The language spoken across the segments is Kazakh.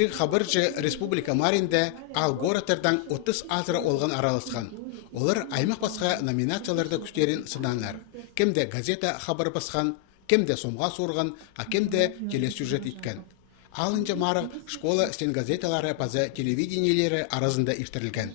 Кіші хабырчы Республика Маринде ал городтардан 30 азыра олған араласқан. Олар аймақ басқа номинацияларда күштерін сынанар. Кемде газета хабар басқан, кемде сомға сорған, а кемде телесюжет иткен. Алынча марық школа стен газеталары паза телевидениелері арасында иштірілген.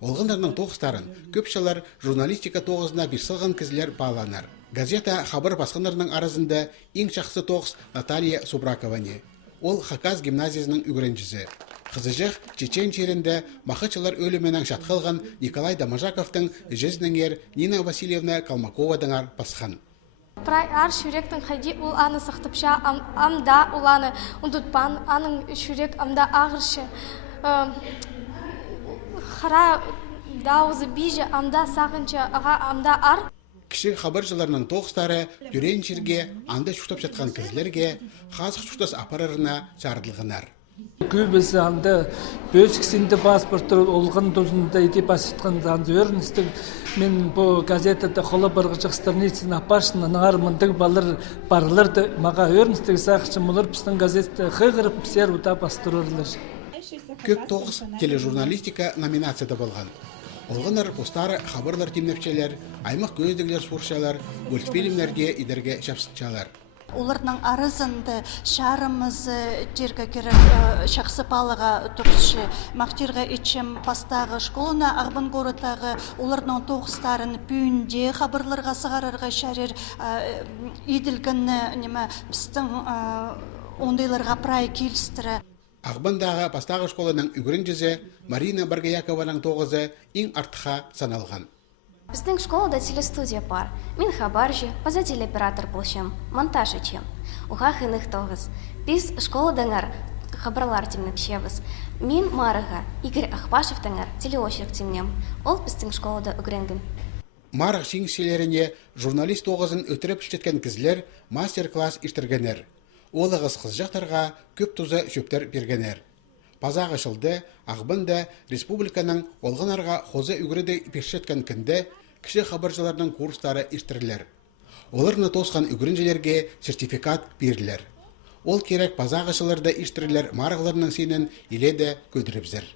Олғандарның тоғыстарын көпшілер журналистика тоғызына бір сылған кізлер бағаланар. Газета хабар басқандарының арасында ең шақсы тоғыз Наталья Субраковане. Ол Хакас гимназиясының үгіреншісі. Қызыжық Чечен жерінде мақытшылар өліменің шатқылған Николай Дамажаковтың жезініңер Нина Васильевна Калмаковадыңар басқан. Ар шүректің қайди ол аны сақтыпша, амда оланы ұндытпан, аның шүрек амда ағыршы. Қара дауызы бейжі амда сағынша аға амда ар. Кіші хабаршыларының тоғыстары дүрен жерге, анда шүктап жатқан кізлерге, қазық шүктас апарарына жардылғынар. Көбісі анда бөзіксінде паспорты олған тұзында еде басытқан занды өріністің. Мен бұл газетада қолы біргі жақстарнецін апашын, нағар мұндың барылырды маға өріністігі сақшым олар біздің газетті қығырып сер ұта бастырырлар. Көп тоғыз тележурналистика номинацияда болған. Олғанар постары хабарлар темнепчелер, аймақ көздігілер сұршалар, мультфильмлерге идерге шапсынчалар. Олардың арызынды шарымыз жерге керек шақсы палыға тұршы. Мақтирға етшім пастағы школына ағбын горытағы олардың тоғыстарын пүйінде хабарларға сығарарға шәрер еділгіні біздің ондайларға прай келістірі. Ағбандағы пастағы школаның үгірін жүзі Марина Баргаякованың тоғызы ең артыға саналған. Біздің школада телестудия бар. Мен хабаржы, паза телеоператор болшым, монтаж етшем. Уға хынық тоғыз. Біз школадаңар хабарлар темнепшебіз. Мен Марыға Игорь Ахпашевтаңар телеочерк темнем. Ол біздің школада үгіренген. Марық шеңшелеріне журналист тоғызын өтіріп іштеткен кізлер мастер-класс іштіргенер. Олығыз қызжақтарға көп тұзы шөптер бергенер. Пазағы шылды, ағбынды республиканың олғанарға қозы үгіріді пешеткен кінді кіші хабаршыларының курстары іштірілер. Оларны тосқан үгірінжелерге сертификат берілер. Ол керек пазағы шыларды іштірілер марғыларының сенін еледі көдіріпзір.